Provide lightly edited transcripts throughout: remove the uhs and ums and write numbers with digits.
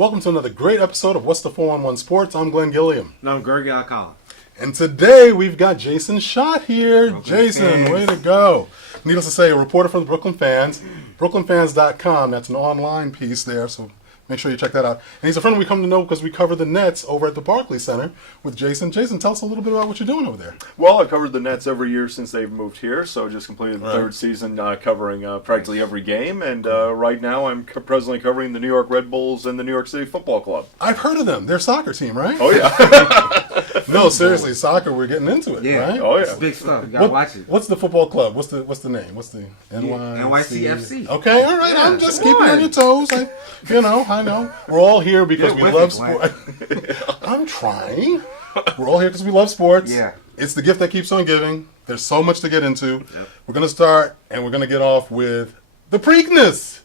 Welcome to another great episode of What's the 411 Sports. I'm Glenn Gilliam. And I'm Greg Alcala. And today we've got Jason Schott here. Brooklyn Jason, fans. way to go. Needless to say, a reporter from the Brooklyn Fans, brooklynfans.com. That's an online piece there, so make sure you check that out. And he's a friend we come to know because we cover the Nets over at the Barclays Center with Jason. Jason, tell us a little bit about what you're doing over there. Well, I've covered the Nets every year since they've moved here, so just completed the third season covering practically every game. And right now I'm presently covering the New York Red Bulls and the New York City Football Club. I've heard of them. They're a soccer team, right? Oh, yeah. No, seriously, soccer, we're getting into it, Yeah. right? Oh, yeah. It's big stuff. You gotta watch it. What's the football club? What's the name? What's the NYCFC. Okay, all right. Yeah, I'm just come keeping on. on your toes. I know. We're all here because we with love it, sports. I'm trying. We're all here because we love sports. Yeah. It's the gift that keeps on giving. There's so much to get into. Yep. We're going to start, and we're going to get off with the Preakness.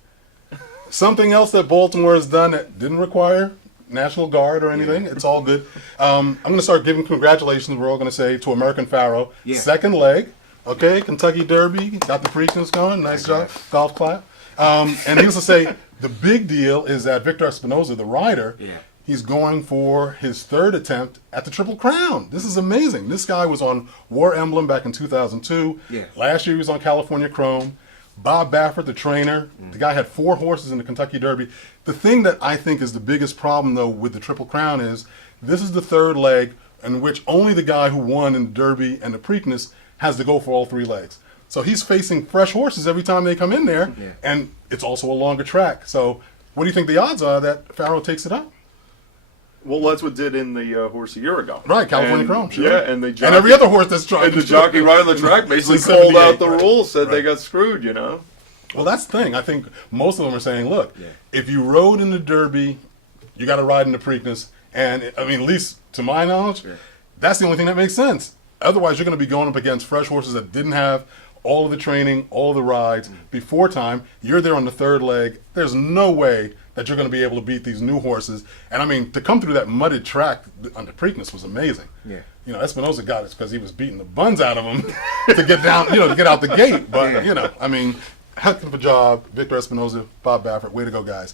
Something else that Baltimore has done that didn't require National Guard or anything. It's all good. I'm going to start giving congratulations, we're all going to say, to American Pharaoh. Yeah. Second leg. Okay, Kentucky Derby. Got the Preakness going. Nice job. Golf clap. And needless to say, the big deal is that Victor Espinoza, the rider, he's going for his third attempt at the Triple Crown. This is amazing. This guy was on War Emblem back in 2002. Yeah. Last year he was on California Chrome. Bob Baffert, the trainer, the guy had 4 horses in the Kentucky Derby. The thing that I think is the biggest problem, though, with the Triple Crown is this is the third leg in which only the guy who won in the Derby and the Preakness has to go for all 3 legs. So he's facing fresh horses every time they come in there, and it's also a longer track. So what do you think the odds are that Pharaoh takes it up? Well, that's what did in the horse a year ago. Right, California Chrome, sure. Yeah, and And every other horse that's trying And to the jockey right on the track basically Since called out 78, the right. rules, said they Right. got screwed, you know. Well, that's the thing. I think most of them are saying, look, if you rode in the Derby, you got to ride in the Preakness. And, I mean, at least to my knowledge, that's the only thing that makes sense. Otherwise, you're going to be going up against fresh horses that didn't have all of the training, all of the rides before time. You're there on the third leg. There's no way that you're going to be able to beat these new horses. And, I mean, to come through that mudded track on the Preakness was amazing. Yeah. You know, Espinoza got it because he was beating the buns out of him to get down, to get out the gate. But, I mean, heck of a job. Victor Espinoza, Bob Baffert, way to go, guys.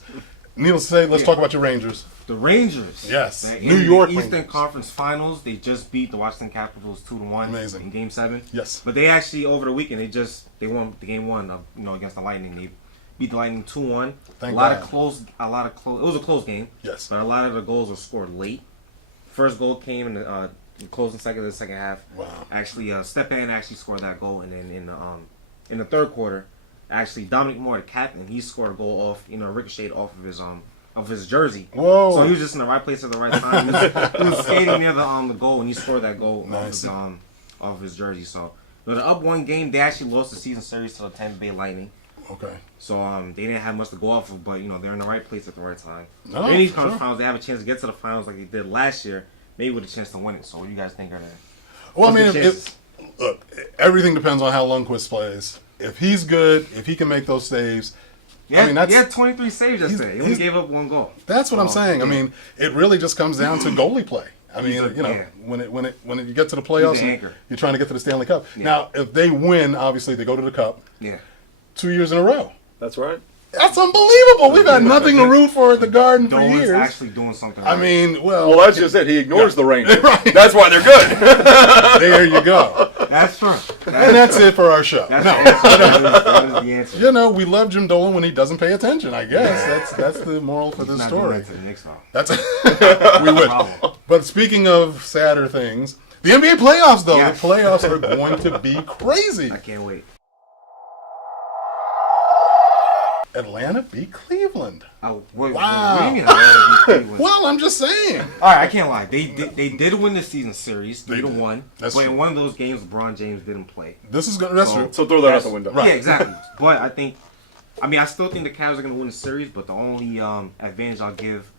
Needless to say, let's talk about your Rangers. The Rangers. Yes. In New York the Eastern Rangers. Conference Finals, they just beat the Washington Capitals 2-1 Amazing. in Game 7. Yes. But they actually, over the weekend, they won the Game 1 against the Lightning. They beat the Lightning 2-1. Thank a lot God. of close. It was a close game. Yes. But a lot of the goals were scored late. First goal came in the closing second of the second half. Wow. Actually, Stepan actually scored that goal, and then in the third quarter, actually Dominic Moore, the captain, he scored a goal off, ricocheted off of his jersey. Whoa. So he was just in the right place at the right time. He was skating near the goal, and he scored that goal Nice. off his jersey. So they're up one game. They actually lost the season series to the Tampa Bay Lightning. Okay. So they didn't have much to go off of, but they're in the right place at the right time. No, in these sure. conference finals, they have a chance to get to the finals like they did last year, maybe with a chance to win it. So what do you guys think are the Well, I what's mean, the look, everything depends on how Lundqvist plays. If he's good, if he can make those saves, he had, I mean, that's he had 23 saves yesterday. He only gave up 1 goal. that's what I'm saying. I mean, it really just comes down to goalie play. I mean, He's a- when you get to the playoffs, He's the and anchor. you're trying to get to the Stanley Cup. Now, if they win, obviously they go to the Cup Yeah. 2 years in a row. That's right. That's unbelievable. We've had nothing to root for at the Garden for Dolan's years. actually doing something I right. mean, Well, that's just it. He ignores the Rangers. Right. That's why they're good. there you go. That's true. And that's it for our show. That's No. that is the answer. We love Jim Dolan when he doesn't pay attention. I guess that's the moral for He's this not doing story. that to the Knicks, though. That's we would. Problem. But speaking of sadder things, the NBA playoffs though, Yes. the playoffs are going to be crazy. I can't wait. Atlanta beat Cleveland. Wow. Wow. Well, Well, I'm just saying. all right, I can't lie. They did win the season series, 3-1. That's but true. in one of those games, LeBron James didn't play. This is good. That's true. So throw that out the window. Right. Yeah, exactly. But I still think the Cavs are going to win the series. But the only advantage I'll give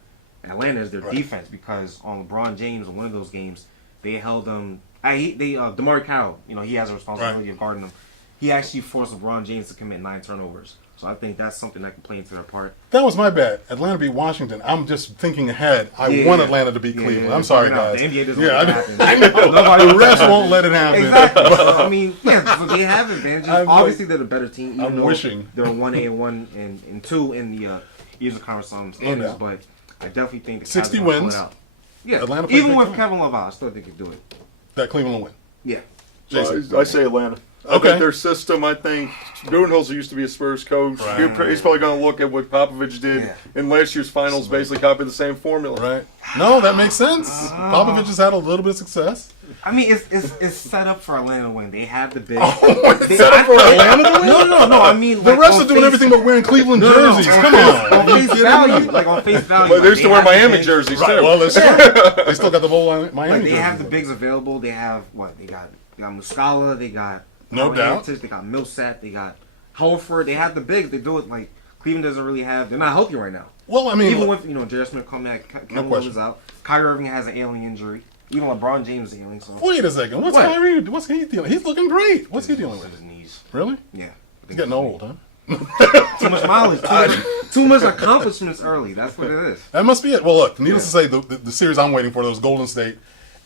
Atlanta is their defense, because on LeBron James in one of those games, they held them. DeMar Carroll, he has a responsibility of guarding them. He actually forced LeBron James to commit 9 turnovers. So I think that's something that can play into their part. That was my bet. Atlanta beat Washington. I'm just thinking ahead. I want Atlanta to beat Cleveland. I'm sorry, guys. The NBA doesn't Yeah, let it happen. I know. Nobody The refs won't let it happen. Exactly. So, I mean, so they have advantages. Obviously, they're the better team. Even I'm though wishing. they're 1-1 and 2 in the Eastern Conference standings. doubt. But I definitely think the Cavs 60 are gonna pull wins. it out. Yeah, Atlanta played even big with time. Kevin Love out, I still think they could do it. That Cleveland will win. Yeah. Jason. I say Atlanta. I Okay. think their system, Budenholzer used to be a Spurs coach. Right. He's probably going to look at what Popovich did in last year's finals, basically copy the same formula. Right. No, that makes sense. Popovich has had a little bit of success. I mean, it's set up for Atlanta to win. They have the big. It's set up for Atlanta to win? No. I mean, The refs are doing everything but wearing Cleveland jerseys. Come on. On face value, on face value. But they used to wear Miami jerseys, Right, too. well, that's true. They still got the whole Miami Like, they jerseys. have the bigs available. They have what? They got Muscala. They got No doubt. They got Millsap. They got Holford. They have the bigs. They do it like Cleveland doesn't really have. They're not healthy right now. Well, I mean, Even with J.R. Smith coming back, Kevin Love is out. Kyrie Irving has an ailing injury. Even LeBron James is ailing. So wait a second. What's What? Kyrie? What's he dealing? He's looking great. What's he dealing with? his knees. Really? Yeah. He's getting old, huh? Too much mileage. Too much accomplishments early. That's what it is. That must be it. Well, look, needless to say, the series I'm waiting for, those Golden State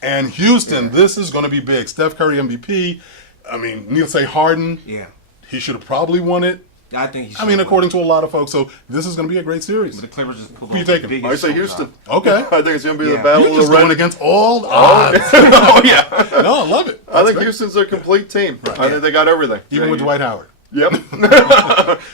and Houston, this is going to be big. Steph Curry MVP. I mean, needless to say, Harden, Yeah. he should have probably won it. I think. I mean, according to a lot of folks. So this is going to be a great series. But the Clippers just pulled Who you off the taking? biggest I say choke Houston. job. Okay. I think it's going to be Yeah. the battle You're of just the going red. against all odds. Oh, yeah. No, I love it. I think That's Houston's a complete team. Right. I think they got everything. even with Dwight Howard. Yep.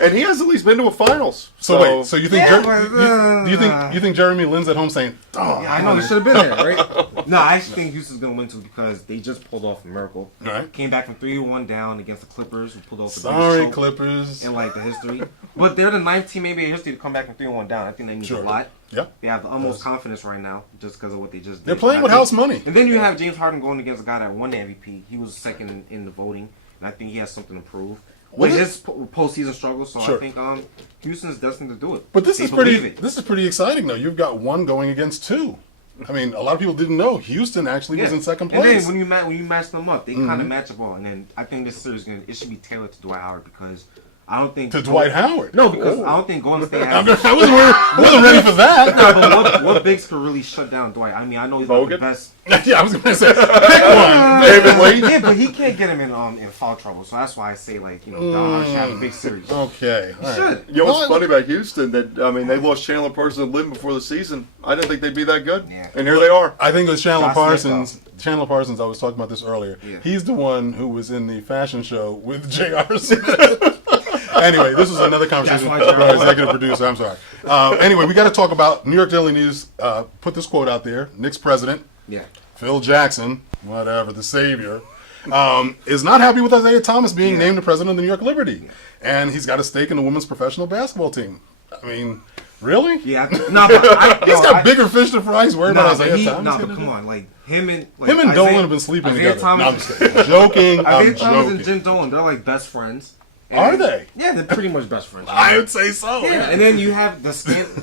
And he has at least been to a finals. So wait, so you think Yeah, do you think Jeremy Lin's at home saying, "Oh, Yeah, I know. He should have been there, right? No, I actually think Houston's going to win too because they just pulled off a miracle. Right. Came back from 3-1 down against the Clippers, who pulled off the sorry, biggest choke Clippers"? in like the history. But they're the ninth team maybe in history to come back from 3-1 down. I think that means Sure. a lot. Yeah. They have the utmost confidence right now just because of what they just did. They're playing And with I think- house money. And then you have James Harden going against a guy that won the MVP. He was second in the voting, and I think he has something to prove. Well, With his postseason struggles, so Sure. I think Houston's destined to do it. But this They is believe pretty. it. This is pretty exciting, though. You've got one going against two. I mean, a lot of people didn't know Houston actually was in second And place. then when you match them up, they kind of match up all. And then I think this series it should be tailored to Dwight Howard because I don't think to Dwight Howard. No, because Oh. I don't think Golden State I has. wasn't ready for that. No, but what bigs could really shut down Dwight? I mean, I know he's not the Bogut? best. Yeah, I was going to say, pick one. David Lee. Yeah, but he can't get him in foul trouble. So that's why I say Don should have a big series. Okay. All right. Should. You know what's Well, funny about Houston? That they lost Chandler Parsons and Lynn before the season. I didn't think they'd be that good, Yeah. and here they are. I think it was Chandler Josh Smith, Parsons. Chandler Parsons, I was talking about this earlier. Yeah. He's the one who was in the fashion show with J.R. Smith. Anyway, this was another conversation That's with why our executive producer. I'm sorry. Anyway, we got to talk about New York Daily News. Put this quote out there. Knicks president, Yeah. Phil Jackson, whatever, the savior, is not happy with Isaiah Thomas being named the president of the New York Liberty. And he's got a stake in the women's professional basketball team. I mean, really? Yeah. No, but He's got bigger fish to fry. He's worried about Isaiah Thomas. No, but come on, like him and Him and Dolan have been sleeping Isaiah together. Thomas, No, I'm just kidding. Joking. I'm Isaiah Thomas and joking. Jim Dolan, they're like best friends. Are they? Yeah, they're pretty much best friends. I would say so. Yeah, and then you have the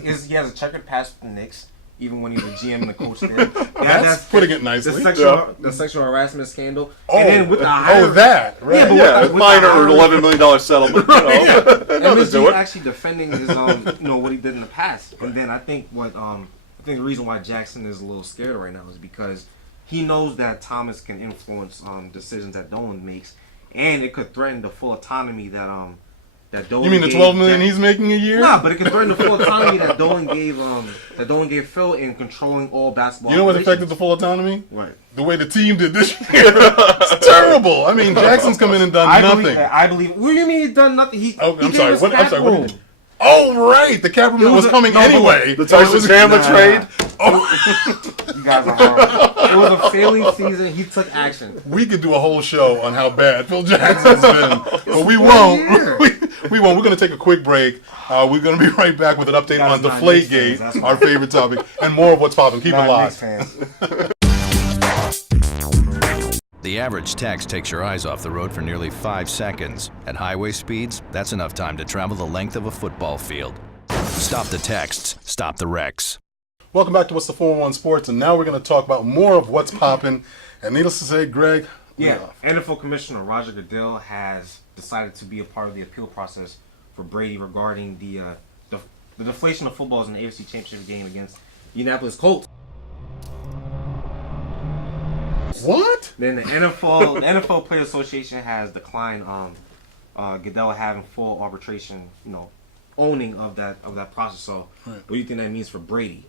he has a checkered past with the Knicks, even when he was a GM and the coach there. That's putting it nicely. The sexual harassment scandal. And then with the hire, that, right. Yeah, but Yeah, with the minor hire- $11 million settlement. MSG actually defending his what he did in the past. And then I think the reason why Jackson is a little scared right now is because he knows that Thomas can influence decisions that Dolan makes, and it could threaten the full autonomy that Dolan. You mean the gave $12 million Jack- he's making a year? Nah, but it could threaten the full autonomy that Dolan gave Phil in controlling all basketball. You know what operations. affected the full autonomy? What? The way the team did this year. It's terrible. I mean, Jackson's come in and done nothing. I believe. What do you mean he's done nothing? I'm sorry. What did he do? Oh, right. The cap room was coming anyway. The Tyson Chandler trade. You guys are horrible. It was a failing season. He took action. We could do a whole show on how bad Phil Jackson's been, but we won't. We won't. We're going to take a quick break. We're going to be right back with an update on Guys, not Knicks Deflategate, fans, that's our favorite topic, and more of what's popping. Keep it live. The average text takes your eyes off the road for nearly 5 seconds. At highway speeds, that's enough time to travel the length of a football field. Stop the texts, stop the wrecks. Welcome back to What's the 411 Sports, and now we're going to talk about more of what's popping. And needless to say, Greg, Yeah, NFL Commissioner Roger Goodell has decided to be a part of the appeal process for Brady regarding the deflation of footballs in the AFC Championship game against the Indianapolis Colts. What? Then the NFL Players Association has declined Goodell having full arbitration, owning of that process. So, what do you think that means for Brady?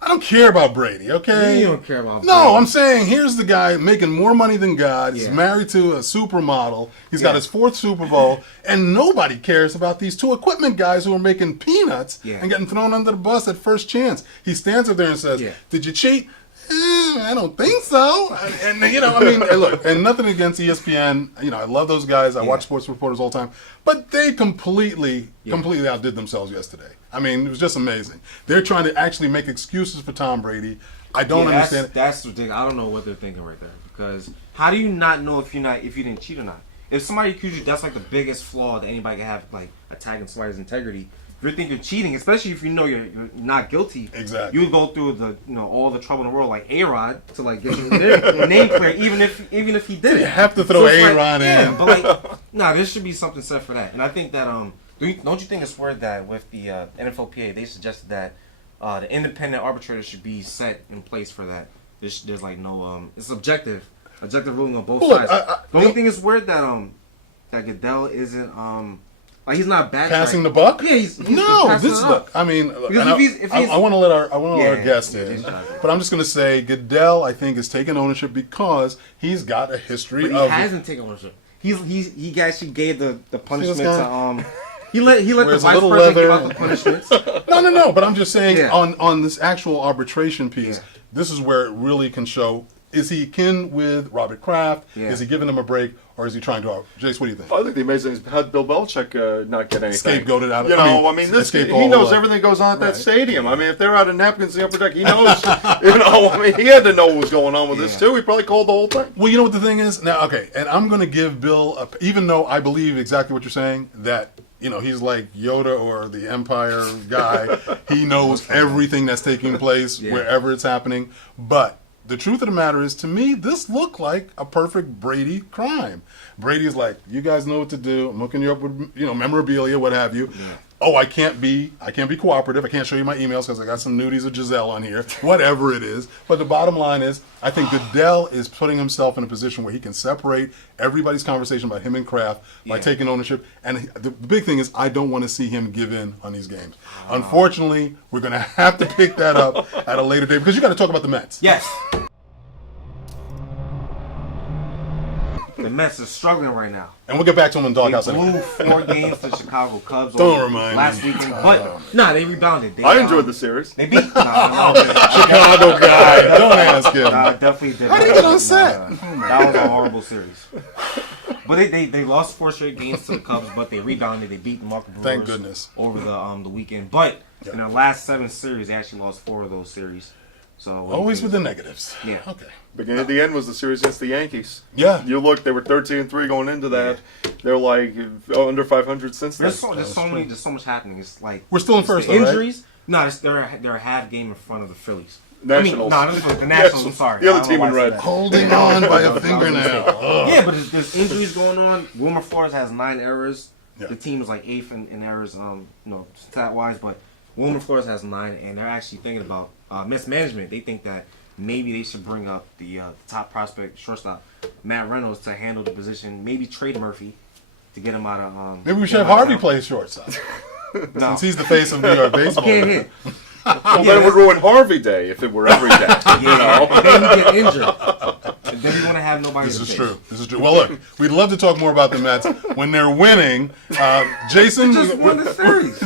I don't care about Brady, okay? You don't care about Brady. No, I'm saying here's the guy making more money than God. He's Yeah. married to a supermodel. He's got his 4th Super Bowl, and nobody cares about these 2 equipment guys who are making peanuts and getting thrown under the bus at first chance. He stands up there and says, "Did you cheat?" I don't think so. And I mean, look, and nothing against ESPN. I love those guys. I watch sports reporters all the time. But they completely outdid themselves yesterday. I mean, it was just amazing. They're trying to actually make excuses for Tom Brady. I don't understand it. That's ridiculous. I don't know what they're thinking right there. Because how do you not know if you didn't cheat or not? If somebody accused you, that's like the biggest flaw that anybody can have, like attacking somebody's integrity. If you think you're cheating, especially if you know you're not guilty, exactly, you would go through all the trouble in the world, like A-Rod, to like get your name clear, even if he did it. You have to throw A-Rod in. Yeah, but like, there should be something set for that. And I think that don't you think it's weird that with the NFLPA they suggested that the independent arbitrator should be set in place for that? There's like no it's objective ruling on both sides. The only thing is weird that Goodell isn't like he's not passing the buck. Yeah, he's no. This is look. I mean, I want to let our guest in, but I'm just going to say Goodell, I think, is taking ownership because he's got a history. But he hasn't taken ownership. He actually gave the punishment to He let the vice president give out the punishments. No. But I'm just saying on this actual arbitration piece, this is where it really can show. Is he kin with Robert Kraft? Yeah. Is he giving him a break, or is he trying to? Jace, what do you think? I think the amazing is how Bill Belichick not get anything. Scapegoated out of he knows everything goes on at that stadium. I mean, if they're out of napkins in the upper deck, he knows. He had to know what was going on with this too. He probably called the whole thing. Well, you know what the thing is now. Okay, and I'm going to give Bill, even though I believe exactly what you're saying, that he's like Yoda or the Empire guy. He knows everything that's taking place wherever it's happening, but. The truth of the matter is, to me, this looked like a perfect Brady crime. Brady's like, you guys know what to do. I'm hooking you up with, memorabilia, what have you. Yeah. Oh, I can't be cooperative. I can't show you my emails because I got some nudies of Giselle on here. Whatever it is. But the bottom line is, I think Goodell is putting himself in a position where he can separate everybody's conversation about him and Kraft by taking ownership. And the big thing is, I don't want to see him give in on these games. Unfortunately, we're going to have to pick that up at a later date because you got to talk about the Mets. Yes. The Mets are struggling right now. And we'll get back to them in Doghouse. They blew 4 games to the Chicago Cubs last weekend. But, they rebounded. I enjoyed the series. They beat Chicago guy. Don't ask him. Definitely did. How did he get on set? That was a horrible series. But they lost 4 straight games to the Cubs, but they rebounded. They beat the Milwaukee Brewers. Thank goodness. Over the weekend. But in their last 7 series, they actually lost 4 of those series. So always with the negatives. Yeah. Okay. Beginning of the end was the series against the Yankees. Yeah. You look, they were 13-3 going into that. Yeah. They're like under 500 since then. There's so much happening. It's like we're still in first. The injuries. Right? No, they're a half game in front of the Phillies. Nationals. The Nationals. I'm sorry. The other team in red. Holding on by a fingernail. Yeah, but there's injuries going on. Wilmer Flores has 9 errors. Yeah. The team is like 8th in errors, stat wise, but Wilmer Flores has 9, and they're actually thinking about mismanagement. They think that maybe they should bring up the top prospect shortstop, Matt Reynolds, to handle the position. Maybe trade Murphy to get him out of. Maybe we should have Harvey play shortstop. Since he's the face of New York baseball. Can't hit. Well, then it would ruin Harvey Day if it were every day. And then you get injured. And then you want to have nobody. This is true. Well, look, we'd love to talk more about the Mets when they're winning. Jason just won the series.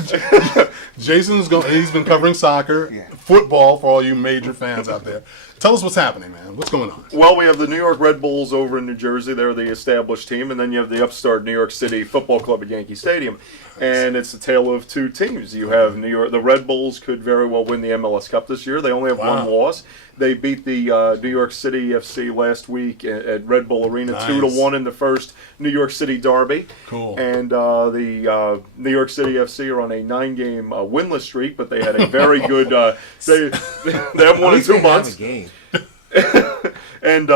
He's been covering soccer, football for all you major fans out there. Tell us what's happening, man. What's going on? Well, we have the New York Red Bulls over in New Jersey. They're the established team. And then you have the upstart New York City Football Club at Yankee Stadium. And it's a tale of 2 teams. You have the Red Bulls could very well win the MLS Cup this year. They only have 1 loss. They beat the New York City FC last week at Red Bull Arena 2-1 in the first New York City derby. Cool. And the New York City FC are on a 9-game winless streak, but they had a very good. They haven't won in 2 months. And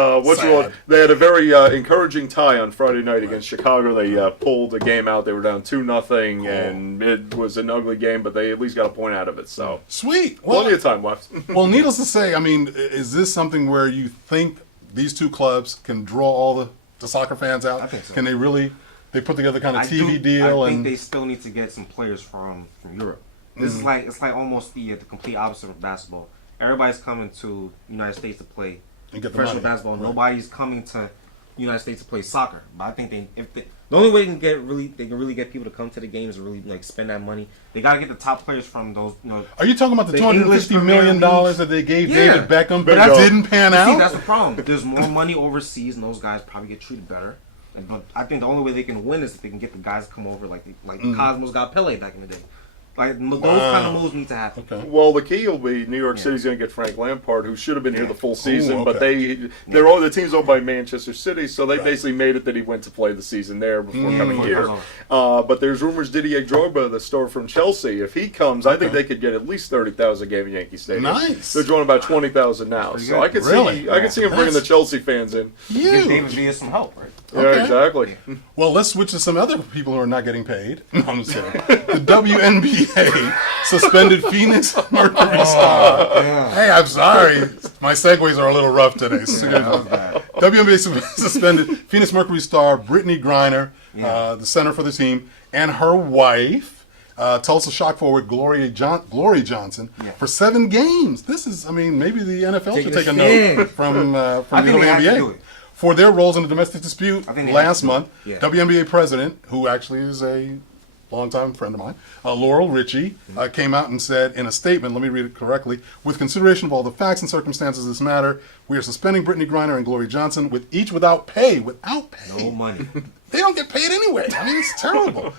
they had a very encouraging tie on Friday night against Chicago. They pulled the game out. They were down 2-0, and it was an ugly game, but they at least got a point out of it. So sweet. Plenty of time left. Well, needless to say, I mean, is this something where you think these 2 clubs can draw all the soccer fans out? I think so. Can they really they put together kind of I TV deal. I think and they still need to get some players from Europe. This is like it's like almost the complete opposite of basketball. Everybody's coming to United States to play and get the professional money. basketball. Right. Nobody's coming to United States to play soccer. But I think the only way they can really get people to come to the games and really like spend that money. They gotta get the top players from those. Are you talking about the the $250 English million Premier Leagues? that they gave Yeah. David Beckham, But but that's- didn't pan See, out? that's the problem. There's more money overseas, and those guys probably get treated better. But I think the only way they can win is if they can get the guys to come over, like Cosmos got Pele back in the day. Like those kind of moves need to happen. Okay. Well, the key will be New York City's going to get Frank Lampard, who should have been here the full season, Ooh, but okay. the team's owned by Manchester City, so they basically made it that he went to play the season there before coming here. But there's rumors Didier Drogba, the star from Chelsea, if he comes, I think they could get at least 30,000 a game at Yankee Stadium. Nice. They're drawing about 20,000 now, pretty so good. I could Really? I could see him bringing the Chelsea fans in. Give David Huge. Villa some help, right? Yeah, Okay. exactly. Well, let's switch to some other people who are not getting paid. No, I'm just kidding. The WNBA suspended Phoenix Mercury star. Hey, I'm sorry. My segues are a little rough today. WNBA suspended Phoenix Mercury star Brittany Griner, the center for the team, and her wife, Tulsa Shock forward Glory Johnson, for 7 games. This is, I mean, maybe the NFL should take a note from the I think they have to do WNBA. it. For their roles in the domestic dispute I think they last have to do month, it. Yeah. WNBA president, who actually is a longtime friend of mine, Laurel Richie, came out and said in a statement, let me read it correctly, with consideration of all the facts and circumstances of this matter, we are suspending Brittany Griner and Glory Johnson without pay. Without pay. No money. They don't get paid anyway. I mean, it's terrible.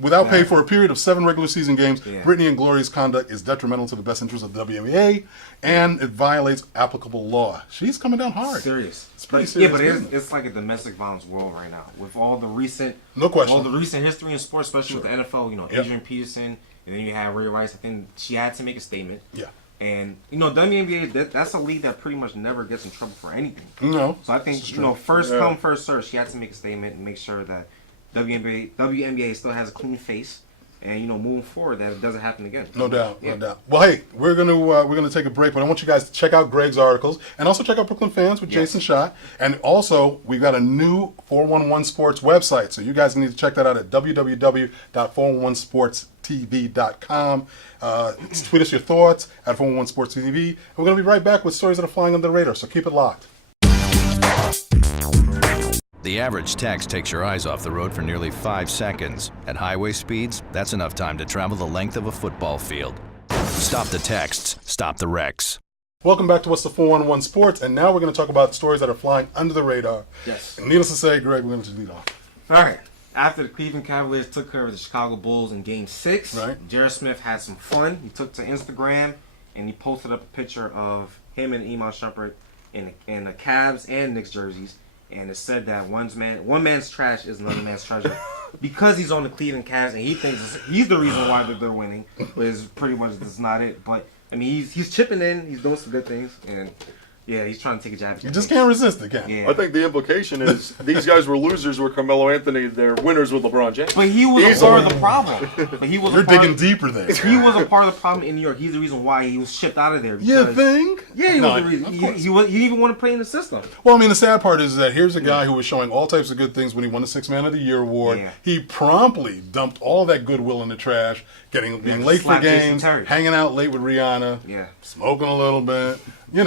Without pay for a period of 7 regular season games, Brittany and Glory's conduct is detrimental to the best interest of the WNBA, and it violates applicable law. She's coming down hard. Serious. It's pretty But, serious Yeah, but business. it's like a domestic violence world right now with all the recent, No question. all the recent history in sports, especially with the NFL. Yep. Adrian Peterson, and then you have Ray Rice. I think she had to make a statement. Yeah. And WNBA, that's a league that pretty much never gets in trouble for anything. No. So I think first come first serve. She had to make a statement and make sure that WNBA still has a clean face, and moving forward that it doesn't happen again. No doubt, Yeah. no doubt. Well, hey, we're gonna take a break, but I want you guys to check out Greg's articles and also check out Brooklyn Fans with Jason Schott. And also, we've got a new 411 Sports website, so you guys need to check that out at www.411sportstv.com. Tweet us your thoughts at 411 Sports TV. And we're gonna be right back with stories that are flying under the radar. So keep it locked. The average text takes your eyes off the road for nearly 5 seconds. At highway speeds, that's enough time to travel the length of a football field. Stop the texts, stop the wrecks. Welcome back to What's the 411 Sports, and now we're going to talk about stories that are flying under the radar. Yes. And needless to say, Greg, we're going to lead off. All right. After the Cleveland Cavaliers took care of the Chicago Bulls in Game 6, Right. Jared Smith had some fun. He took to Instagram and he posted up a picture of him and Iman Shumpert in the Cavs and Knicks jerseys, and it said that one man's trash is another man's treasure because he's on the Cleveland Cavs and he thinks he's the reason why they're winning, but it's pretty much that's not it. But I mean, he's chipping in, he's doing some good things, and yeah, he's trying to take a jab at You just can't resist it, can you? Yeah. I think the implication is these guys were losers with Carmelo Anthony. They're winners with LeBron James. But he was a Easily. part of the problem. But he was You're a part digging deeper there. He was a part of the problem in New York. He's the reason why he was shipped out of there. You because- think? Yeah, he No, was the reason. of He course. didn't even want to play in the system. Well, I mean, the sad part is that here's a guy who was showing all types of good things when he won the 6th Man of the Year award. Yeah. He promptly dumped all that goodwill in the trash, being late for slapped Jason games, Terry. hanging out late with Rihanna, Yeah. smoking a little bit. It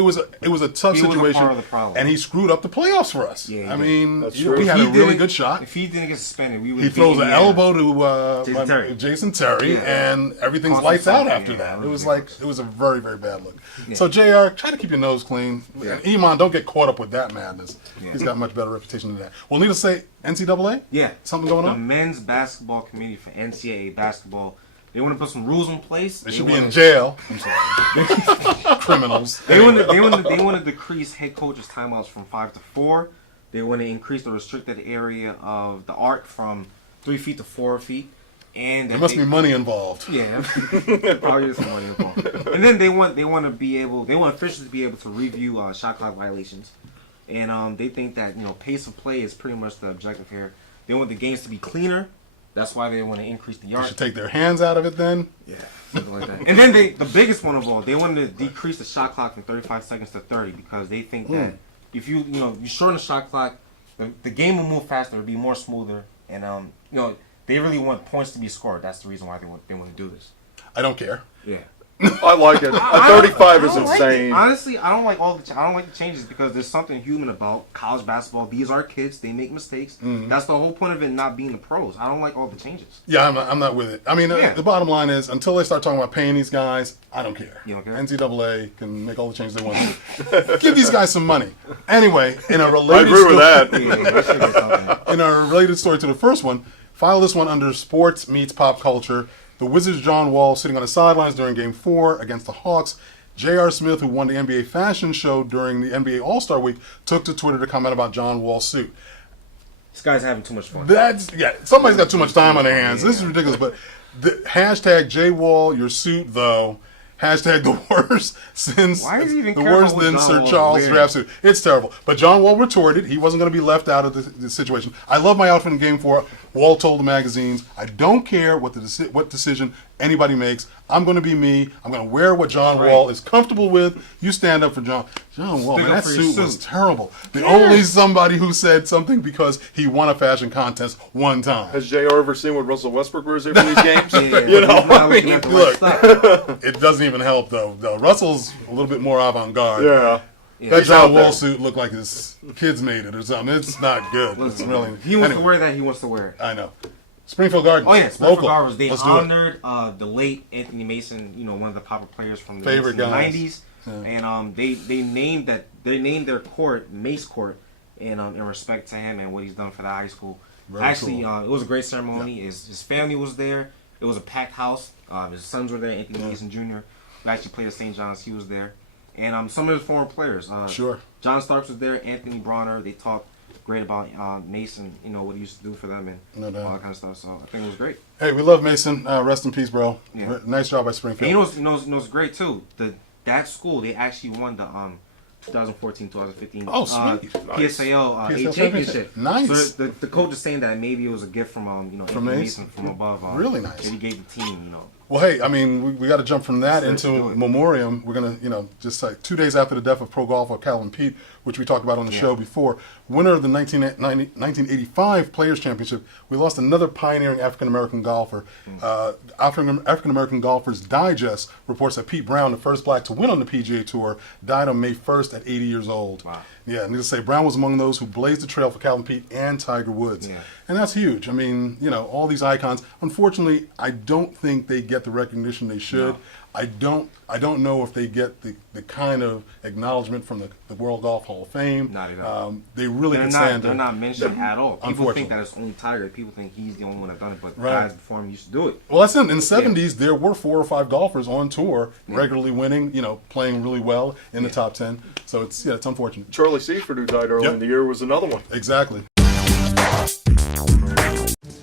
was a tough He was a situation, part of the problem. and he screwed up the playoffs for us. Yeah, he I did. mean, That's we true. had a If he really didn't- good shot. If he didn't get suspended, we would. He throws an elbow to Jason Terry. Terry, and everything's Cost lights him out something, after yeah. that. It was Yeah. like it was a very, very bad look. So JR, try to keep your nose clean. And Iman, don't get caught up with that madness. Yeah. He's got a much better reputation than that. Well, needless to say, NCAA. Yeah. Something going The on? men's basketball committee for NCAA basketball. They want to put some rules in place. They should be in jail. I'm sorry. Criminals. They want to decrease head coaches' timeouts from 5 to 4. They want to increase the restricted area of the arc from 3 feet to 4 feet. And There must be money involved. Yeah, probably is some money involved. And then they want officials to be able to review shot clock violations, and they think that pace of play is pretty much the objective here. They want the games to be cleaner. That's why they want to increase the They yard. should take their hands out of it then. Yeah, something like that. And then the biggest one of all, they want to decrease the shot clock from 35 seconds to 30 because they think that if you shorten the shot clock, the game will move faster. It'll be more smoother, and they really want points to be scored. That's the reason why they want to do this. I don't care. Yeah. I like it. 35 is insane. Honestly, I don't like I don't like the changes because there's something human about college basketball. These are kids; they make mistakes. Mm-hmm. That's the whole point of it not being the pros. I don't like all the changes. Yeah, I'm not with it. I mean, the bottom line is, until they start talking about paying these guys, I don't care. You don't care? NCAA can make all the changes they want to. Give these guys some money. Anyway, in a I related agree with that. They should get something. in a related story to the first one, file this one under sports meets pop culture. The Wizards' John Wall sitting on the sidelines during Game 4 against the Hawks. J.R. Smith, who won the NBA fashion show during the NBA All-Star Week, took to Twitter to comment about John Wall's suit. This guy's having too much fun. Somebody's got too much time on their hands. This is ridiculous. But hashtag J-Wall, your suit, though. Hashtag the worst since Why is he even the care worst about what than John Sir Wall's Charles wearing? draft suit. It's terrible. But John Wall retorted. He wasn't going to be left out of the situation. I love my outfit in Game 4. Wall told the magazines, I don't care what decision anybody makes. I'm going to be me. I'm going to wear what John Wall is comfortable with. You stand up for John Wall. Stick Man, up that for your suit was suit. terrible. The only somebody who said something because he won a fashion contest one time. Has JR ever seen what Russell Westbrook wears here for these games? You know, I mean, look, it doesn't even help though. Russell's a little bit more avant-garde. yeah. That He's out John Wall there. suit looked like his kids made it or something. It's not good. It's really. He wants to Anyway, wear that. He wants to wear it. I know. Springfield Gardens. Oh yeah, Springfield local. Gardens. They Let's do it. honored the late Anthony Mason. One of the popular players from the Favorite guys. 1990s, and they named their court Mace Court in respect to him and what he's done for the high school. Very Actually, cool. it was a great ceremony. His family was there. It was a packed house. His sons were there. Anthony Mason Jr., who actually played at St. John's, he was there, and some of his former players. Sure. John Starks was there. Anthony Bronner. They talked great about Mason, what he used to do for them and No doubt. all that kind of stuff. So I think it was great. Hey, we love Mason. Rest in peace, bro. Yeah. Nice job by And Springfield. you know what's great too? That school, they actually won the 2014-2015 Oh, sweet. PSAL PSAL championship. Nice. So the coach is saying that maybe it was a gift from Anthony Mace? Mason from above. Really nice. That he gave the team. Well, hey, I mean, we got to jump from that Let's do into it. memoriam. We're going to, just like 2 days after the death of pro golfer Calvin Pete, which we talked about on the show before, winner of the 1985 Players Championship, we lost another pioneering African-American golfer. African-American Golfers Digest reports that Pete Brown, the first black to win on the PGA Tour, died on May 1st at 80 years old. Wow. Yeah, needless to say, Brown was among those who blazed the trail for Calvin Pete and Tiger Woods. Yeah. And that's huge. I mean, all these icons. Unfortunately, I don't think they get the recognition they should. No. I don't know if they get the kind of acknowledgement from the World Golf Hall of Fame. Not at all. They really can stand They're to. not mentioned at all. People Unfortunately. think that it's only Tiger. People think he's the only one that done it, but Right. guys before him used to do it. Well, that's in the 70s. There were 4 or 5 golfers on tour, regularly winning, playing really well in the top 10. So it's unfortunate. Charlie Seaford, who died early Yep. in the year, was another one. Exactly.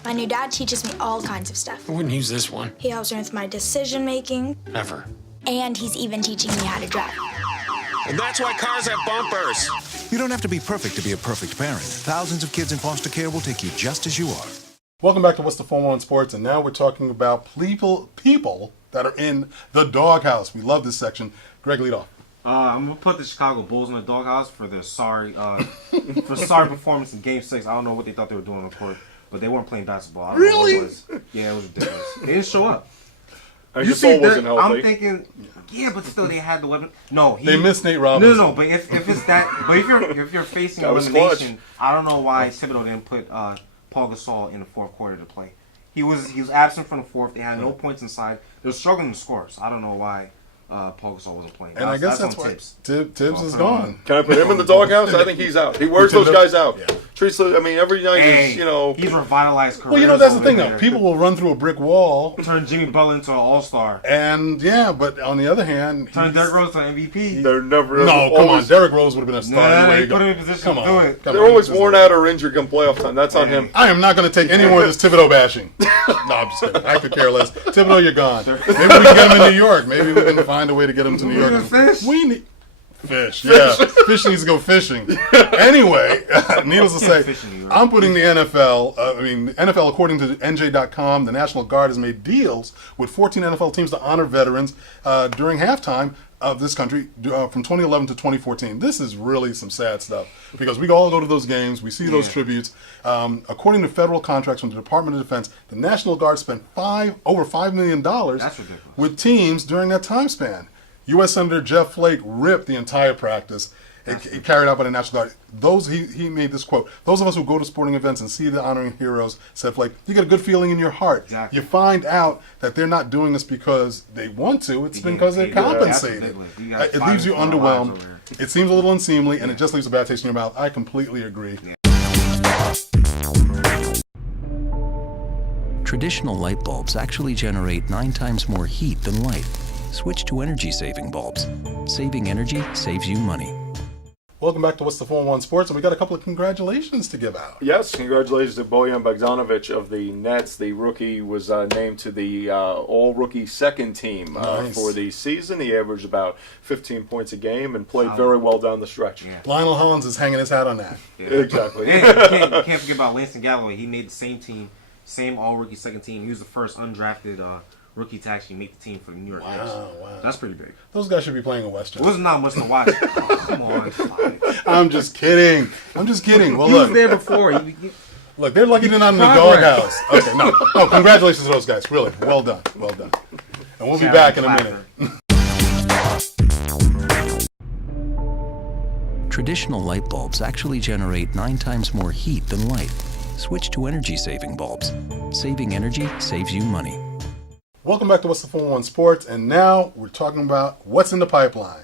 My new dad teaches me all kinds of stuff. I wouldn't use this one. He helps me with my decision making, Never. and he's even teaching me how to drive. And that's why cars have bumpers. You don't have to be perfect to be a perfect parent. Thousands of kids in foster care will take you just as you are. Welcome back to What's the 411 Sports, and now we're talking about people that are in the doghouse. We love this section. Greg, lead off. I'm gonna put the Chicago Bulls in the doghouse for their sorry performance in Game 6. I don't know what they thought they were doing on the court, but they weren't playing basketball. I don't know what it was. Yeah, it was ridiculous. They didn't show up. Gasol wasn't healthy. I'm thinking, but still they had the weapon. No, They missed Nate Robinson. No. But if it's that, but if you're facing That was elimination, I don't know why Thibodeau didn't put Paul Gasol in the fourth quarter to play. He was absent from the fourth. They had no points inside. They were struggling to score. So I don't know why Paul Gasol wasn't playing. And I guess that's on why Tibbs. Tibbs is gone. Can I put him in the doghouse? I think he's out. He wears those guys out. Yeah. Treats, every night Hey, he's, he's revitalized careers. Well, that's the over thing, there. though. People will run through a brick wall, Turn Jimmy Butler into an all-star. and but on the other hand, Turn he's- Derrick Rose to an MVP. they're never. No, come on. Derrick Rose would have been a star. Nah, anyway. they put him in position Come to on. do it. Come They're on. always worn out or injured come playoff time. That's on him. I am not going to take any more of this Thibodeau bashing. No, I'm just kidding. I could care less. Thibodeau, you're gone. Maybe we can get him in New York. Maybe we can find a way to get him to New York. Fish. We need Fish, yeah. Fish needs to go fishing. Anyway, needless to say, I'm putting the NFL, NFL, according to NJ.com, the National Guard has made deals with 14 NFL teams to honor veterans during halftime of this country from 2011 to 2014. This is really some sad stuff because we all go to those games, we see those tributes. According to federal contracts from the Department of Defense, the National Guard spent over $5 million with teams during that time span. U.S. Senator Jeff Flake ripped the entire practice. It carried out by the National Guard. He made this quote: "Those of us who go to sporting events and see the honoring heroes," said Flake, "you get a good feeling in your heart. Exactly. You find out that they're not doing this because they want to. It's because they're compensated. It leaves you underwhelmed. It seems a little unseemly, and it just leaves a bad taste in your mouth." I completely agree. Traditional light bulbs actually generate 9 times more heat than light. Switch to energy-saving bulbs. Saving energy saves you money. Welcome back to What's the 411 Sports, and we got a couple of congratulations to give out. Yes, congratulations to Bojan Bogdanovic of the Nets. The rookie was named to the all-rookie second team for the season. He averaged about 15 points a game and played very well down the stretch. Yeah. Lionel Hollins is hanging his hat on that. Yeah. Exactly. And you can't forget about Langston Galloway. He made the same team, same all-rookie second team. He was the first undrafted rookie to actually make the team for the New York Knicks. Wow. That's pretty big. Those guys should be playing in It Westchester. wasn't not much to watch. Oh, come on. I'm just kidding. Well, He was look. there before. Look, they're lucky they're not in the Progress. doghouse. Okay, no, congratulations to those guys. Really, well done. And we'll be back in a minute. Traditional light bulbs actually generate 9 times more heat than light. Switch to energy-saving bulbs. Saving energy saves you money. Welcome back to What's the 411 Sports, and now we're talking about what's in the pipeline.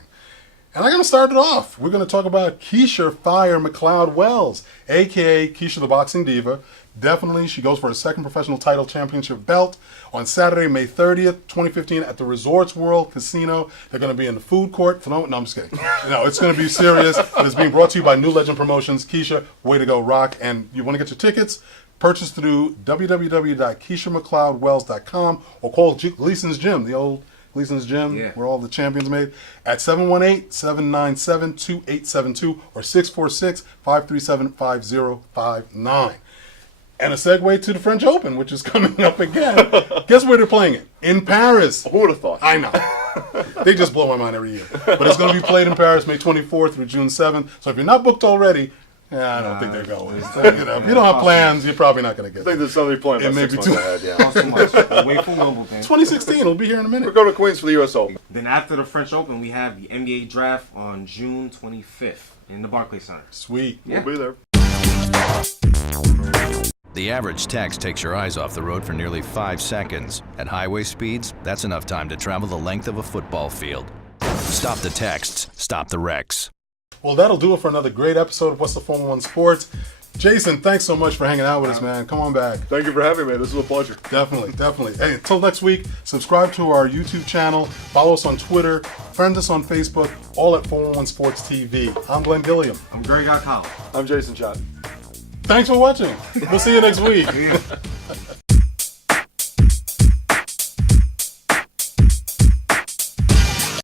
And I'm going to start it off. We're going to talk about Keisha Fire McLeod-Wells, a.k.a. Keisha the Boxing Diva. Definitely, she goes for her second professional title championship belt on Saturday, May 30th, 2015 at the Resorts World Casino. They're going to be in the food court. No, I'm just kidding. No, it's going to be serious. It's being brought to you by New Legend Promotions. Keisha, way to go, rock. And you want to get your tickets? Purchase through www.KeishaMcLeod-Wells.com or call Gleason's Gym, the old Gleason's Gym, where all the champions made, at 718-797-2872 or 646-537-5059. And a segue to the French Open, which is coming up again. Guess where they're playing it? In Paris. Who would have thought? I know. They just blow my mind every year. But it's going to be played in Paris May 24th through June 7th. So if you're not booked already, I don't think they're going. If you don't have plans, you're probably not going to get I think there's somebody playing about 6 months ahead, yeah. Cost too much. Wait for Wimbledon. 2016. It'll be here in a minute. We're going to Queens for the U.S. Open. Then after the French Open, we have the NBA draft on June 25th in the Barclays Center. Sweet. Yeah. We'll be there. The average text takes your eyes off the road for nearly 5 seconds. At highway speeds, that's enough time to travel the length of a football field. Stop the texts, stop the wrecks. Well, that'll do it for another great episode of What's the 411 Sports. Jason, thanks so much for hanging out with us, man. Come on back. Thank you for having me. This was a pleasure. Definitely. Hey, until next week, subscribe to our YouTube channel, follow us on Twitter, friend us on Facebook, all at 411 Sports TV. I'm Glenn Gilliam. I'm Greg Alcala. I'm Jason Schott. Thanks for watching. We'll see you next week.